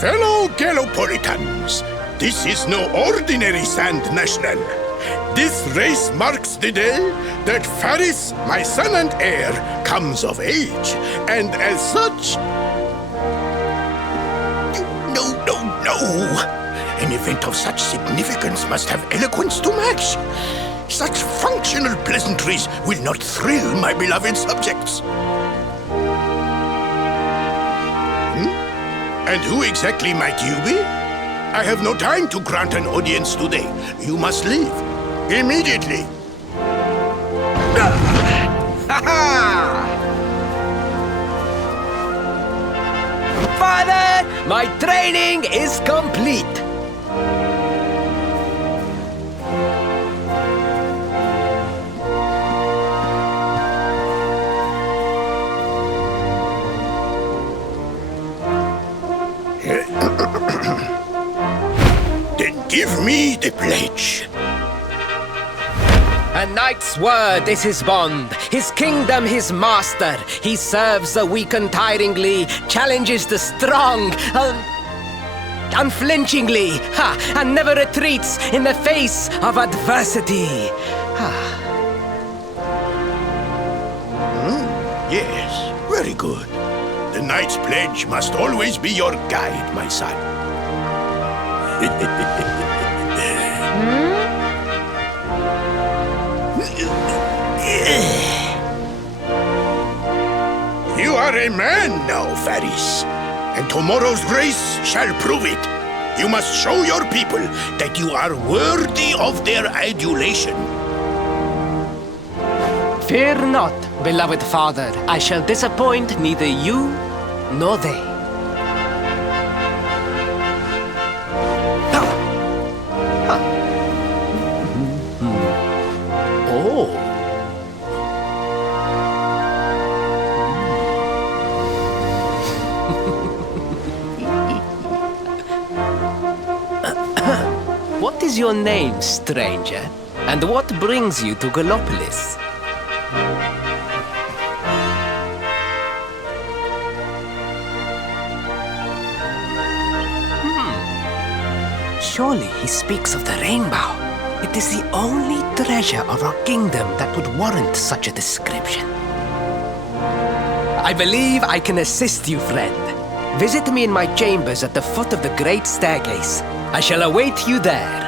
Fellow Gallopolitans, this is no ordinary Sand National. This race marks the day that Faris, my son and heir, comes of age, and as such... No! An event of such significance must have eloquence to match. Such functional pleasantries will not thrill my beloved subjects. And who exactly might you be? I have no time to grant an audience today. You must leave. Immediately. Father, my training is complete. Then give me the pledge. A knight's word is his bond, his kingdom his master. He serves the weak untiringly, challenges the strong unflinchingly, and never retreats in the face of adversity. Yes, very good. The knight's pledge must always be your guide, my son. You are a man now, Faris. And tomorrow's race shall prove it. You must show your people that you are worthy of their adulation. Fear not, beloved father. I shall disappoint neither you nor they. What is your name, stranger? And what brings you to Gallopolis? Surely he speaks of the rainbow. It is the only treasure of our kingdom that would warrant such a description. I believe I can assist you, friend. Visit me in my chambers at the foot of the great staircase. I shall await you there.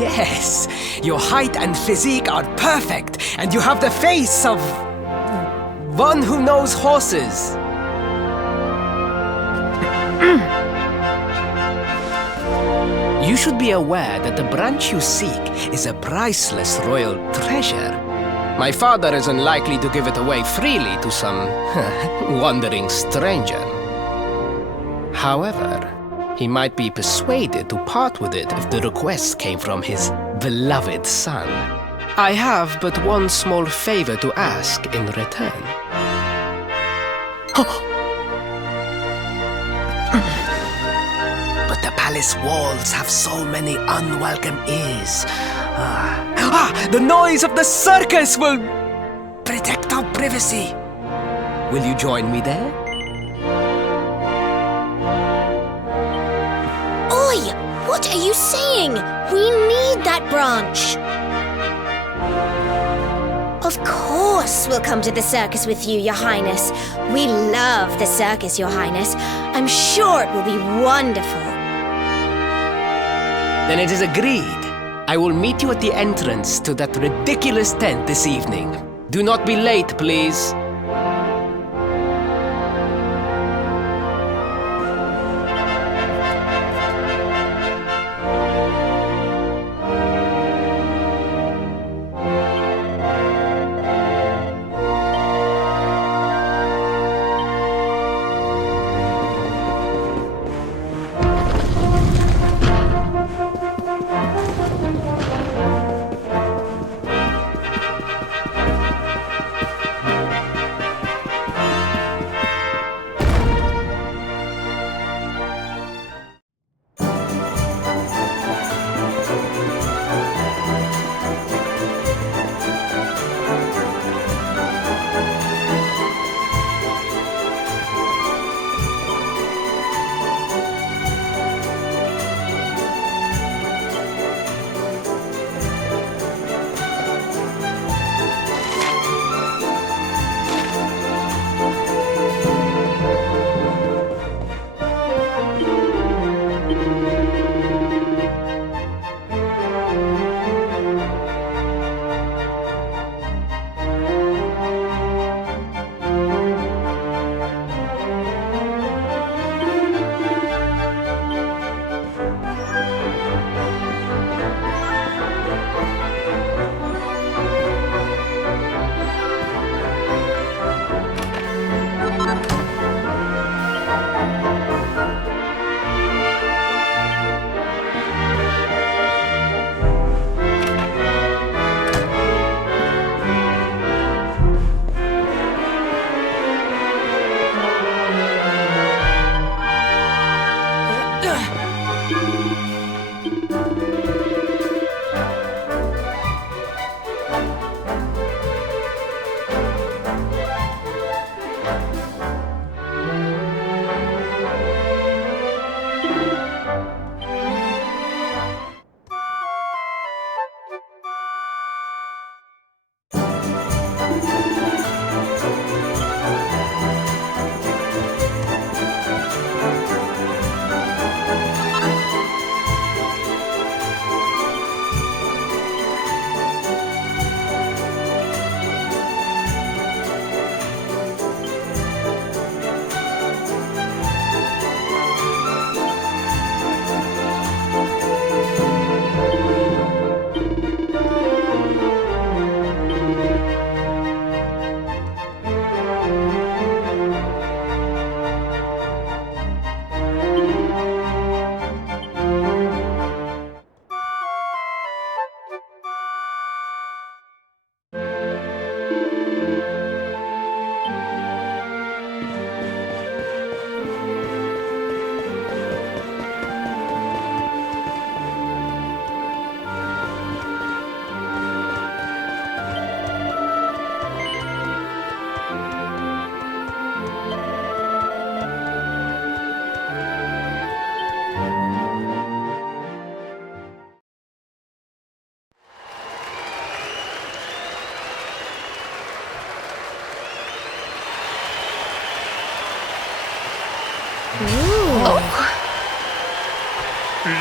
Yes. Your height and physique are perfect, and you have the face of one who knows horses. You should be aware that the branch you seek is a priceless royal treasure. My father is unlikely to give it away freely to some wandering stranger. However, he might be persuaded to part with it if the request came from his beloved son. I have but one small favor to ask in return. But the palace walls have so many unwelcome ears. The noise of the circus will protect our privacy. Will you join me there? Oi! What are you saying? We need that branch. Of course we'll come to the circus with you, Your Highness. We love the circus, Your Highness. I'm sure it will be wonderful. Then it is agreed. I will meet you at the entrance to that ridiculous tent this evening. Do not be late, please.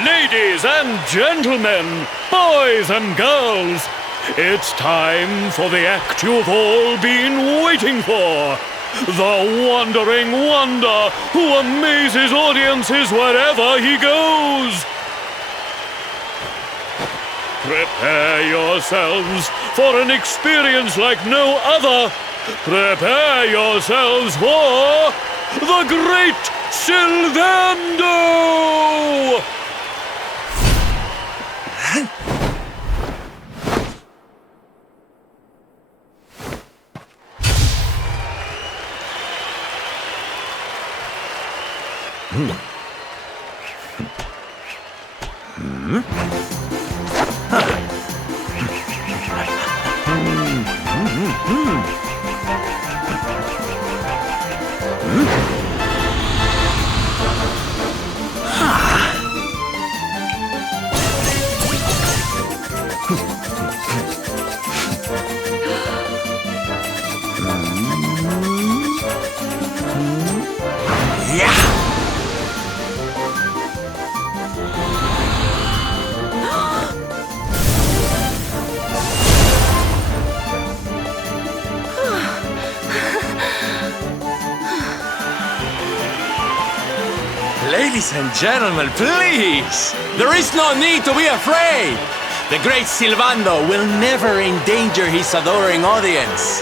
Ladies and gentlemen, boys and girls, it's time for the act you've all been waiting for. The wandering wonder who amazes audiences wherever he goes. Prepare yourselves for an experience like no other. Prepare yourselves for the Great Sylvando! Ladies and gentlemen, please! There is no need to be afraid! The great Sylvando will never endanger his adoring audience.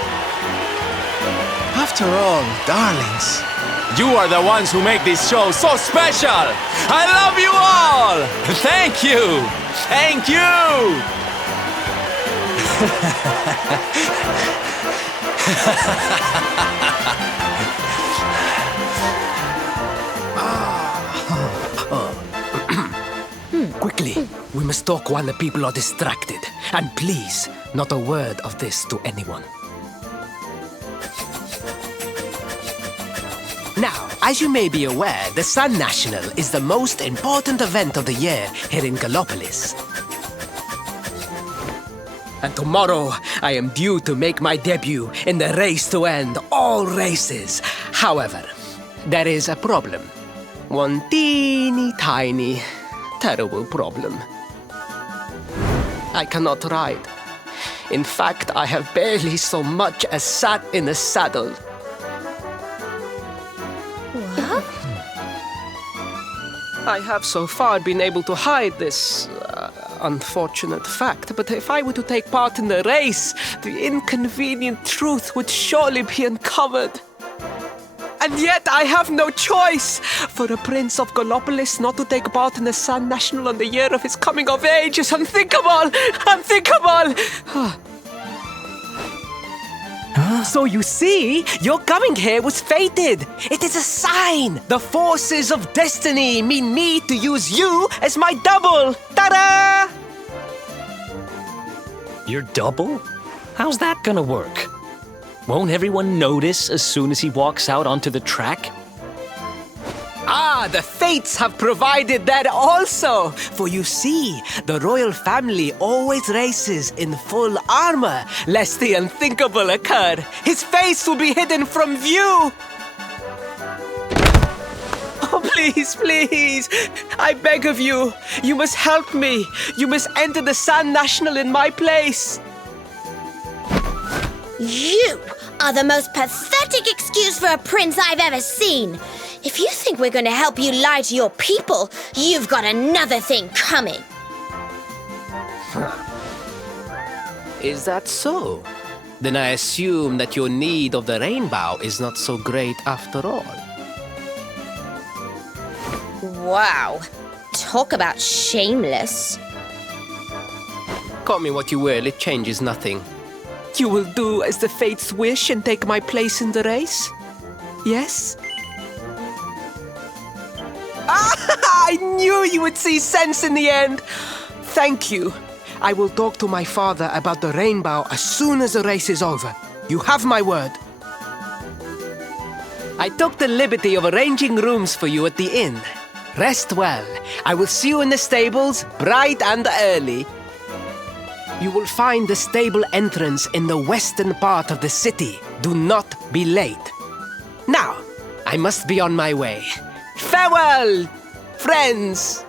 After all, darlings, you are the ones who make this show so special! I love you all! Thank you! Thank you! Quickly, we must talk while the people are distracted. And please, not a word of this to anyone. Now, as you may be aware, the Sun National is the most important event of the year here in Gallopolis. And tomorrow, I am due to make my debut in the race to end all races. However, there is a problem. One teeny tiny, terrible problem. I cannot ride. In fact, I have barely so much as sat in a saddle. What? I have so far been able to hide this unfortunate fact, but if I were to take part in the race, the inconvenient truth would surely be uncovered. And yet I have no choice! For a prince of Gallopolis not to take part in the Sun National on the year of his coming of age is unthinkable! Unthinkable! So you see, your coming here was fated! It is a sign! The forces of destiny mean me to use you as my double! Ta-da! Your double? How's that gonna work? Won't everyone notice as soon as he walks out onto the track? Ah, the fates have provided that also! For you see, the royal family always races in full armor, lest the unthinkable occur. His face will be hidden from view! Oh, please, please! I beg of you! You must help me! You must enter the Sun National in my place! You are the most pathetic excuse for a prince I've ever seen. If you think we're going to help you lie to your people, you've got another thing coming. Is that so? Then I assume that your need of the rainbow is not so great after all. Wow. Talk about shameless. Call me what you will, it changes nothing. You will do as the fates wish and take my place in the race? Yes? I knew you would see sense in the end! Thank you. I will talk to my father about the rainbow as soon as the race is over. You have my word. I took the liberty of arranging rooms for you at the inn. Rest well. I will see you in the stables, bright and early. You will find the stable entrance in the western part of the city. Do not be late. Now, I must be on my way. Farewell, friends!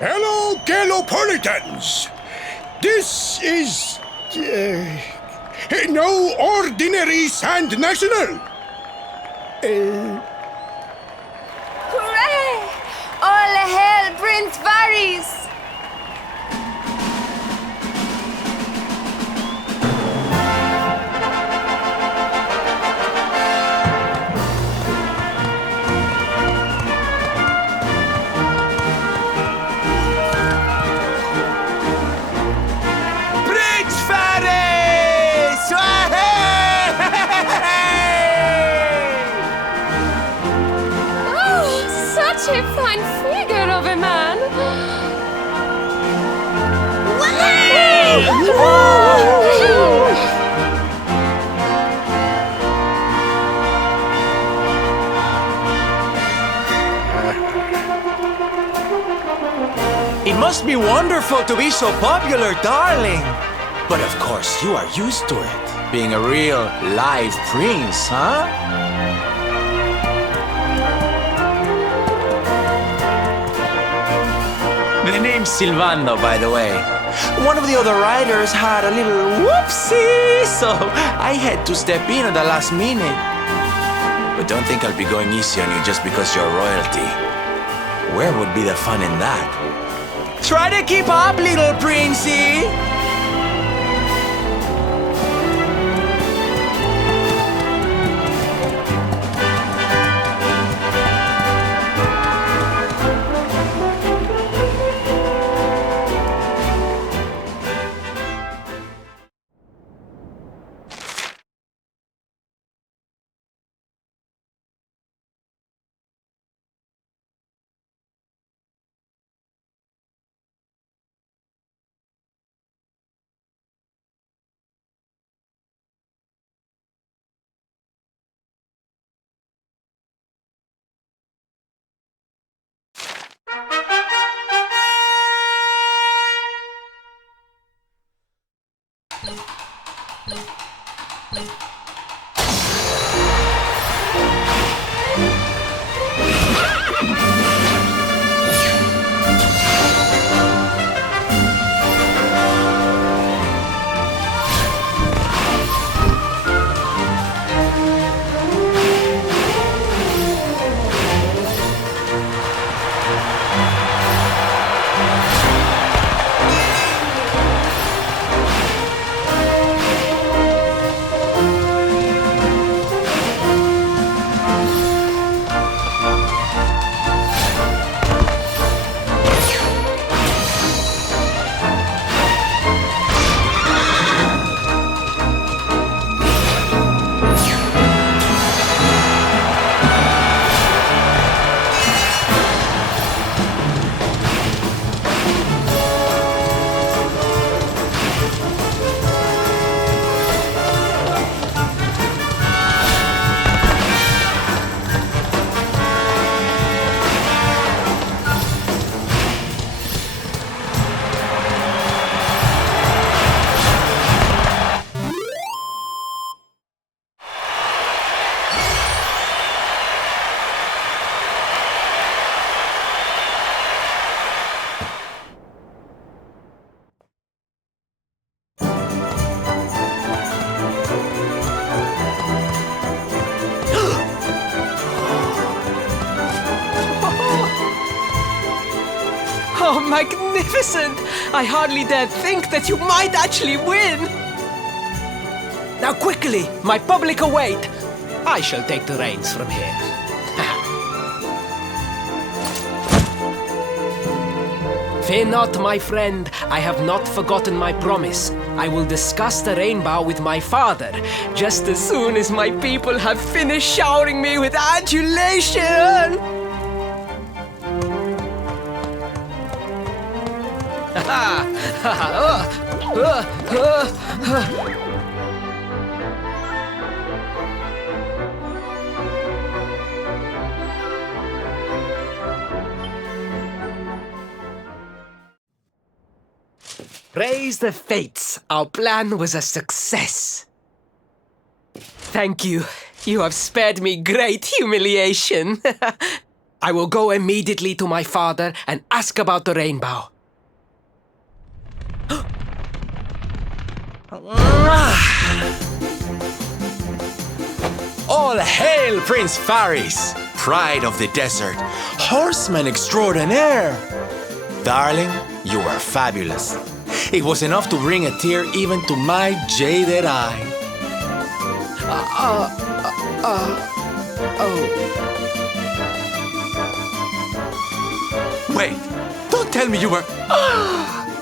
Hello, Galopolitans! This is... no ordinary Sand National! Hooray! All hail Prince Varys! Such a fine figure of a man! It must be wonderful to be so popular, darling. But of course, you are used to it. Being a real, live prince, huh? The name's Silvando, by the way. One of the other riders had a little whoopsie, so I had to step in at the last minute. But don't think I'll be going easy on you just because you're royalty. Where would be the fun in that? Try to keep up, little princey! Oh, magnificent! I hardly dare think that you might actually win! Now quickly, my public await! I shall take the reins from here. Fear not, my friend. I have not forgotten my promise. I will discuss the rainbow with my father, just as soon as my people have finished showering me with adulation! Praise the fates, our plan was a success. Thank you. You have spared me great humiliation. I will go immediately to my father and ask about the rainbow. All hail Prince Faris, pride of the desert, horseman extraordinaire. Darling, you are fabulous. It was enough to bring a tear even to my jaded eye. Wait, don't tell me you were...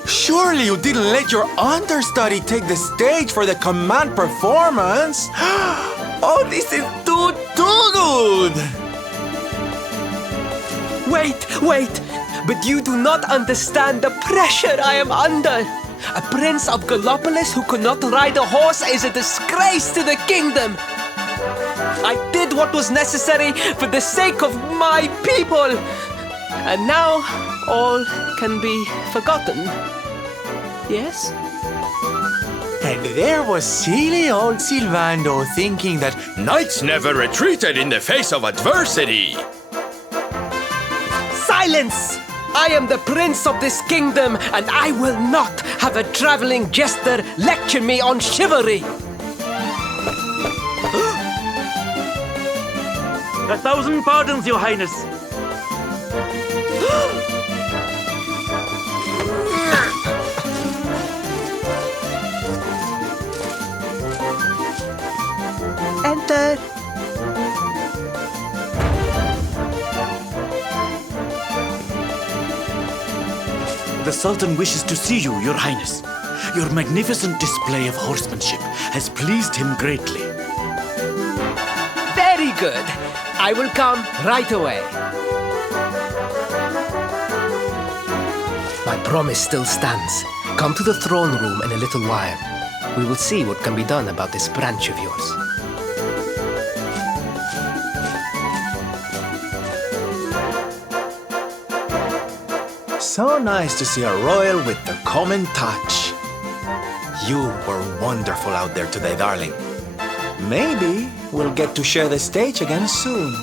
Surely you didn't let your understudy take the stage for the command performance? Oh, this is too good! Wait! But you do not understand the pressure I am under. A prince of Gallopolis who could not ride a horse is a disgrace to the kingdom. I did what was necessary for the sake of my people. And now all can be forgotten. Yes? And there was silly old Silvando thinking that knights never retreated in the face of adversity. Silence! I am the prince of this kingdom, and I will not have a traveling jester lecture me on chivalry. 1,000 pardons, Your Highness. Enter. The Sultan wishes to see you, Your Highness. Your magnificent display of horsemanship has pleased him greatly. Very good. I will come right away. My promise still stands. Come to the throne room in a little while. We will see what can be done about this branch of yours. So nice to see a royal with the common touch. You were wonderful out there today, darling. Maybe we'll get to share the stage again soon.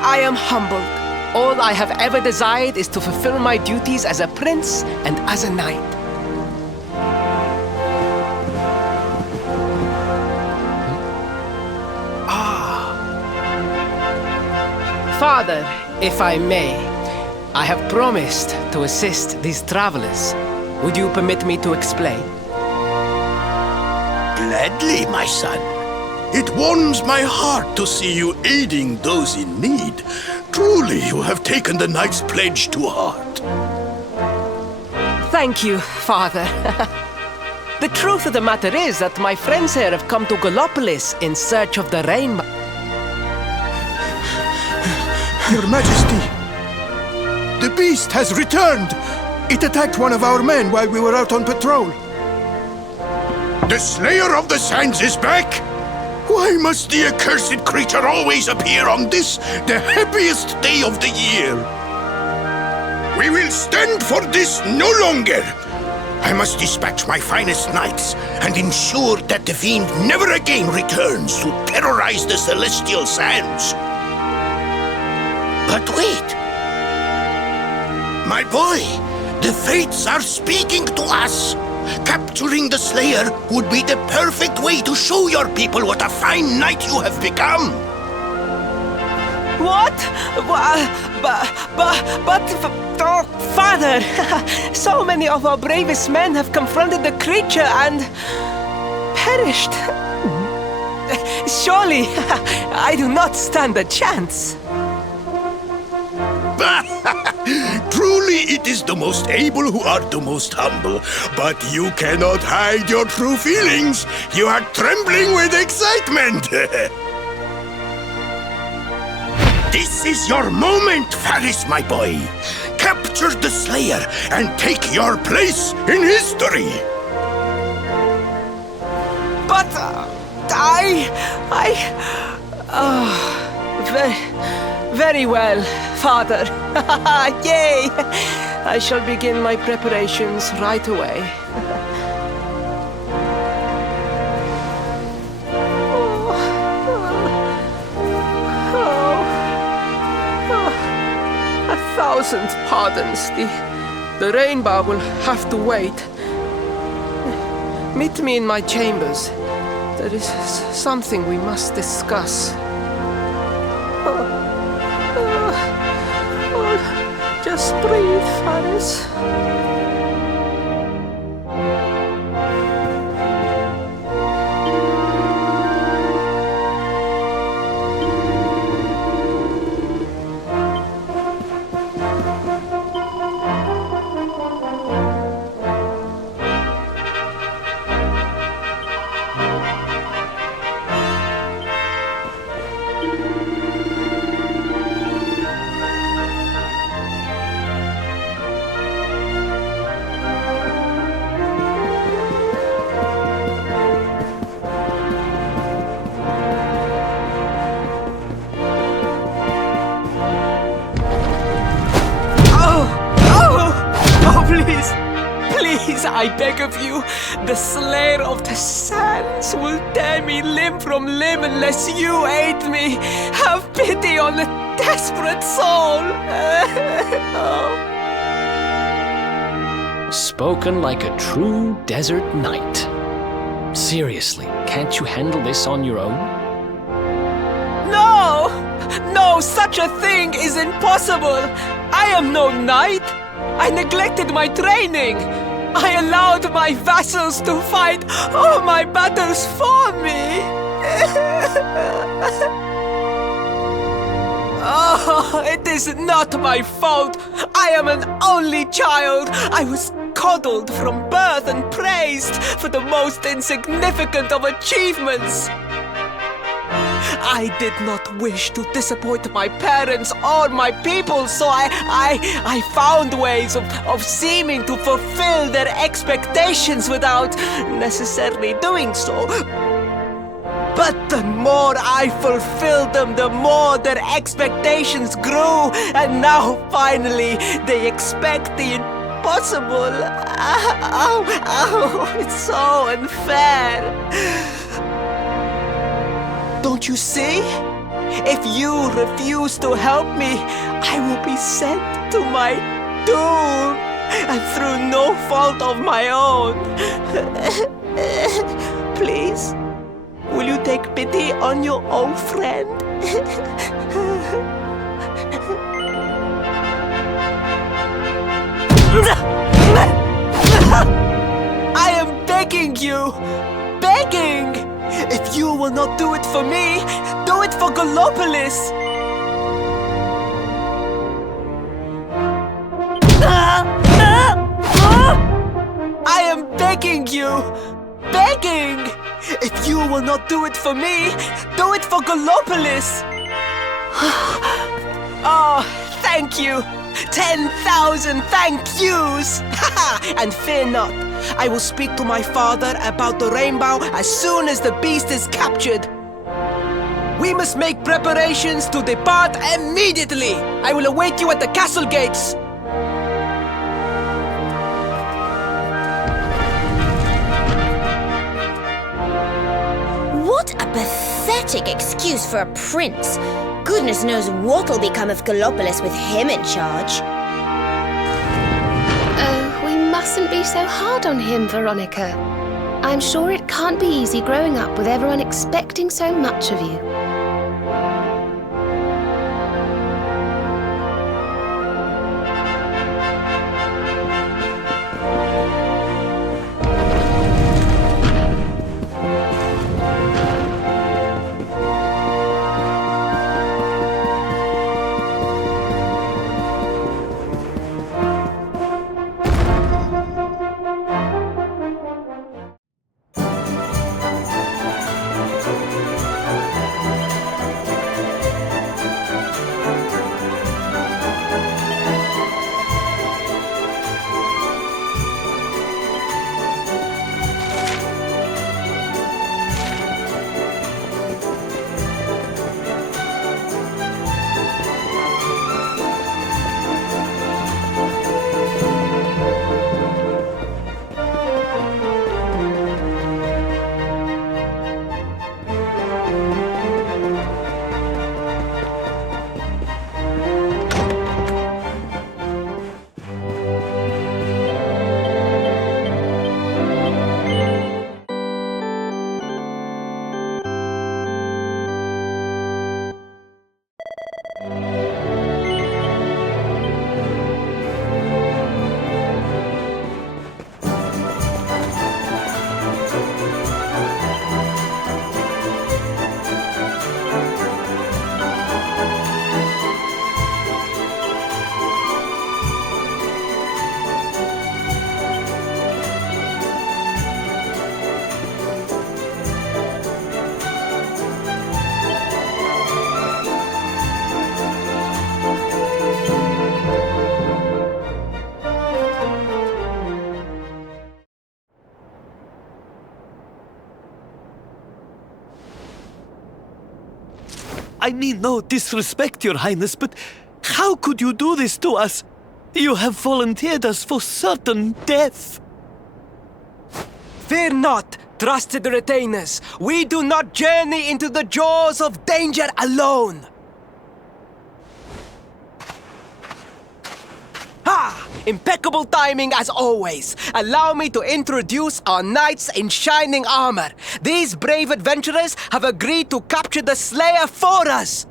I am humbled. All I have ever desired is to fulfill my duties as a prince and as a knight. Father, if I may, I have promised to assist these travelers. Would you permit me to explain? Gladly, my son. It warms my heart to see you aiding those in need. Truly, you have taken the knight's pledge to heart. Thank you, Father. The truth of the matter is that my friends here have come to Gallopolis in search of the rainbow. Your Majesty, the beast has returned. It attacked one of our men while we were out on patrol. The Slayer of the Sands is back? Why must the accursed creature always appear on this, the happiest day of the year? We will stand for this no longer. I must dispatch my finest knights and ensure that the fiend never again returns to terrorize the celestial sands. But wait! My boy, the fates are speaking to us. Capturing the Slayer would be the perfect way to show your people what a fine knight you have become. What? Oh, Father! So many of our bravest men have confronted the creature and perished. Surely, I do not stand a chance. Truly, it is the most able who are the most humble. But you cannot hide your true feelings. You are trembling with excitement. This is your moment, Faris, my boy. Capture the Slayer and take your place in history. But very well, Father. Yay! I shall begin my preparations right away. A thousand pardons. The rainbow will have to wait. Meet me in my chambers. There is something we must discuss. Just breathe, Faris. I beg of you, the Slayer of the Sands will tear me limb from limb unless you aid me. Have pity on a desperate soul. Spoken like a true desert knight. Seriously, can't you handle this on your own? No! No, such a thing is impossible. I am no knight. I neglected my training. I allowed my vassals to fight all my battles for me. Oh, it is not my fault. I am an only child. I was coddled from birth and praised for the most insignificant of achievements. I did not wish to disappoint my parents or my people, so I found ways of seeming to fulfill their expectations without necessarily doing so. But the more I fulfilled them, the more their expectations grew, and now finally they expect the impossible. It's so unfair. Don't you see? If you refuse to help me, I will be sent to my doom, and through no fault of my own. Please, will you take pity on your old friend? I am begging you, begging! If you will not do it for me, do it for Gallopolis! I am begging you! Begging! If you will not do it for me, do it for Gallopolis! Oh, thank you! 10,000 thank yous! And fear not, I will speak to my father about the rainbow as soon as the beast is captured. We must make preparations to depart immediately! I will await you at the castle gates! What a pathetic excuse for a prince. Goodness knows what'll become of Gallopolis with him in charge. Oh, we mustn't be so hard on him, Veronica. I'm sure it can't be easy growing up with everyone expecting so much of you. I mean no disrespect, Your Highness, but how could you do this to us? You have volunteered us for certain death. Fear not, trusted retainers. We do not journey into the jaws of danger alone. Ha! Impeccable timing as always. Allow me to introduce our knights in shining armor. These brave adventurers have agreed to capture the Slayer for us.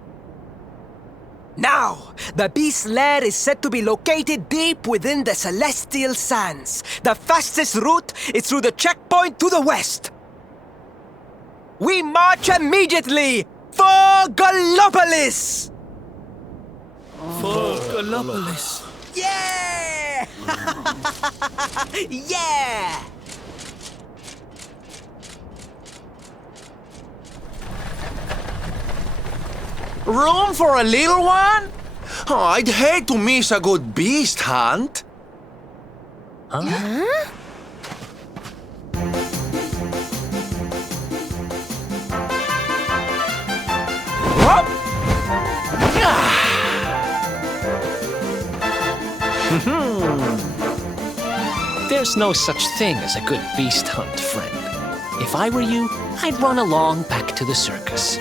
Now, the beast's lair is said to be located deep within the Celestial Sands. The fastest route is through the checkpoint to the west. We march immediately for Gallopolis! For Gallopolis. Yeah! Yeah! Room for a little one? Oh, I'd hate to miss a good beast hunt. Huh? There's no such thing as a good beast hunt, friend. If I were you, I'd run along back to the circus.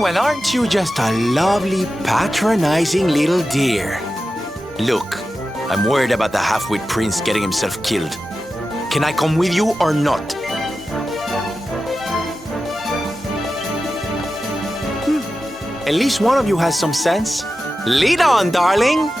Well, aren't you just a lovely, patronizing little dear? Look, I'm worried about the half-wit prince getting himself killed. Can I come with you or not? At least one of you has some sense. Lead on, darling!